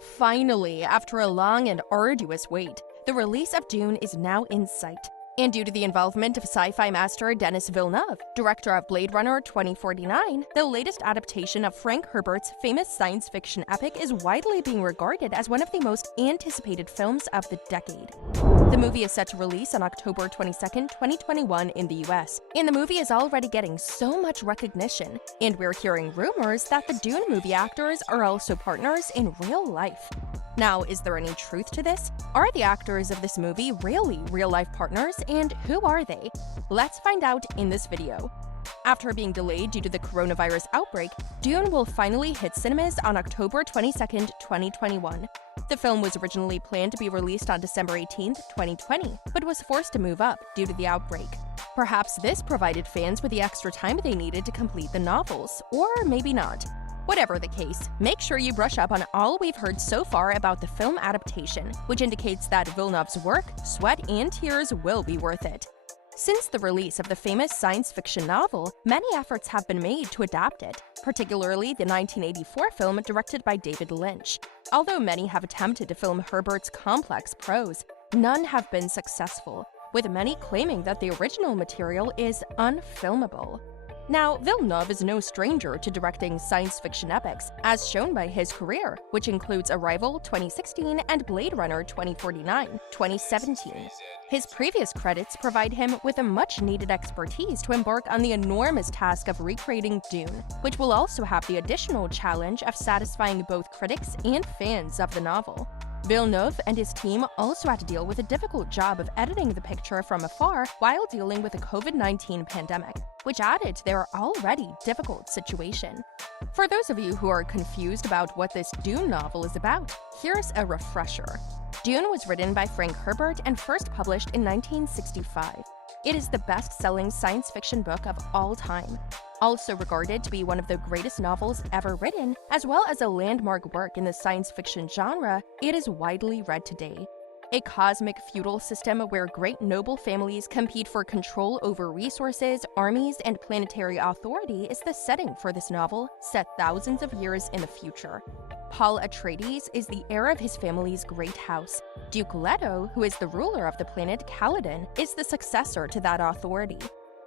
Finally, after a long and arduous wait, the release of Dune is now in sight. And due to the involvement of sci-fi master Denis Villeneuve, director of Blade Runner 2049, the latest adaptation of Frank Herbert's famous science fiction epic is widely being regarded as one of the most anticipated films of the decade. The movie is set to release on October 22, 2021 in the US, and the movie is already getting so much recognition, and we're hearing rumors that the Dune movie actors are also partners in real life. Now, is there any truth to this? Are the actors of this movie really real-life partners, and who are they? Let's find out in this video. After being delayed due to the coronavirus outbreak, Dune will finally hit cinemas on October 22, 2021. The film was originally planned to be released on December 18, 2020, but was forced to move up due to the outbreak. Perhaps this provided fans with the extra time they needed to complete the novels, or maybe not. Whatever the case, make sure you brush up on all we've heard so far about the film adaptation, which indicates that Villeneuve's work, sweat, and tears will be worth it. Since the release of the famous science fiction novel, many efforts have been made to adapt it, particularly the 1984 film directed by David Lynch. Although many have attempted to film Herbert's complex prose, none have been successful, with many claiming that the original material is unfilmable. Now, Villeneuve is no stranger to directing science fiction epics, as shown by his career, which includes Arrival 2016 and Blade Runner 2049, 2017. His previous credits provide him with a much-needed expertise to embark on the enormous task of recreating Dune, which will also have the additional challenge of satisfying both critics and fans of the novel. Villeneuve and his team also had to deal with a difficult job of editing the picture from afar while dealing with the COVID-19 pandemic, which added to their already difficult situation. For those of you who are confused about what this Dune novel is about, here's a refresher. Dune was written by Frank Herbert and first published in 1965. It is the best-selling science fiction book of all time. Also regarded to be one of the greatest novels ever written, as well as a landmark work in the science fiction genre, it is widely read today. A cosmic feudal system where great noble families compete for control over resources, armies, and planetary authority is the setting for this novel, set thousands of years in the future. Paul Atreides is the heir of his family's great house. Duke Leto, who is the ruler of the planet Caladan, is the successor to that authority.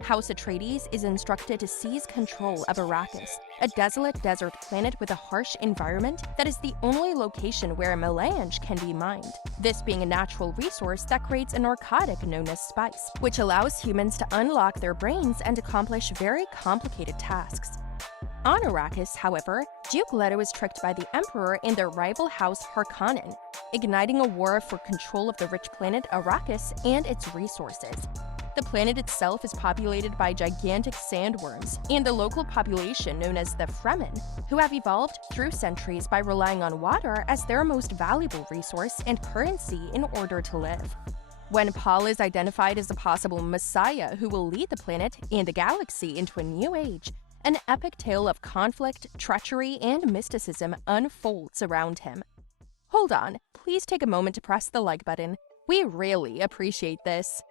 House Atreides is instructed to seize control of Arrakis, a desolate desert planet with a harsh environment that is the only location where melange can be mined, this being a natural resource that creates a narcotic known as spice, which allows humans to unlock their brains and accomplish very complicated tasks. On Arrakis, however, Duke Leto is tricked by the Emperor and their rival house Harkonnen, igniting a war for control of the rich planet Arrakis and its resources. The planet itself is populated by gigantic sandworms and the local population known as the Fremen, who have evolved through centuries by relying on water as their most valuable resource and currency in order to live. When Paul is identified as a possible messiah who will lead the planet and the galaxy into a new age, an epic tale of conflict, treachery, and mysticism unfolds around him. Hold on, please take a moment to press the like button. We really appreciate this.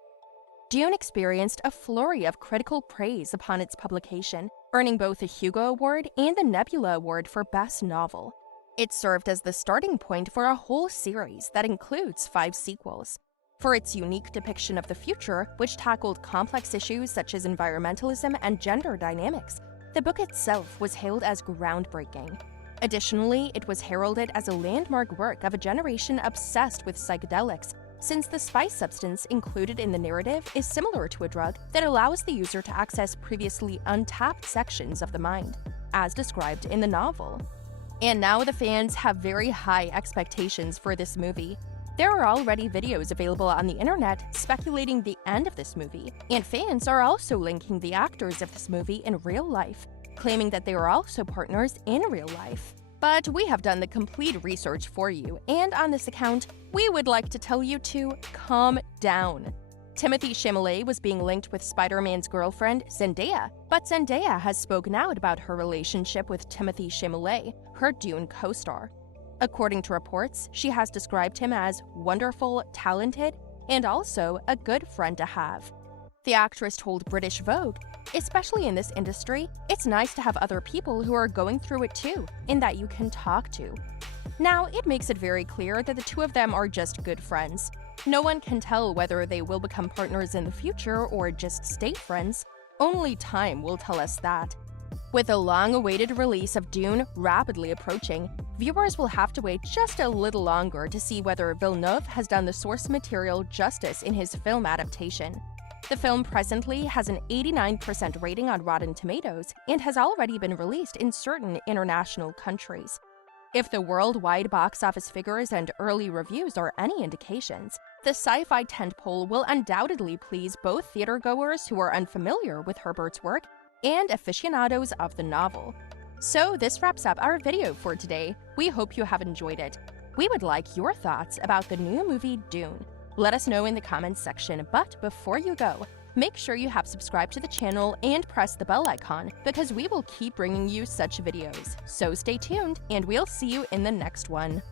Dune experienced a flurry of critical praise upon its publication, earning both a Hugo Award and the Nebula Award for Best Novel. It served as the starting point for a whole series that includes 5 sequels. For its unique depiction of the future, which tackled complex issues such as environmentalism and gender dynamics, the book itself was hailed as groundbreaking. Additionally, it was heralded as a landmark work of a generation obsessed with psychedelics, since the spice substance included in the narrative is similar to a drug that allows the user to access previously untapped sections of the mind, as described in the novel. And now the fans have very high expectations for this movie. There are already videos available on the internet speculating the end of this movie, and fans are also linking the actors of this movie in real life, claiming that they are also partners in real life. But we have done the complete research for you, and on this account, we would like to tell you to calm down. Timothée Chalamet was being linked with Spider-Man's girlfriend, Zendaya, but Zendaya has spoken out about her relationship with Timothée Chalamet, her Dune co-star. According to reports, she has described him as wonderful, talented, and also a good friend to have. The actress told British Vogue, "Especially in this industry, it's nice to have other people who are going through it too, and that you can talk to." Now, it makes it very clear that the two of them are just good friends. No one can tell whether they will become partners in the future or just stay friends. Only time will tell us that. With the long-awaited release of Dune rapidly approaching, viewers will have to wait just a little longer to see whether Villeneuve has done the source material justice in his film adaptation. The film presently has an 89% rating on Rotten Tomatoes and has already been released in certain international countries. If the worldwide box office figures and early reviews are any indications, the sci-fi tentpole will undoubtedly please both theatergoers who are unfamiliar with Herbert's work and aficionados of the novel. So this wraps up our video for today. We hope you have enjoyed it. We would like your thoughts about the new movie Dune. Let us know in the comments section, but before you go, make sure you have subscribed to the channel and press the bell icon because we will keep bringing you such videos. So stay tuned, and we'll see you in the next one.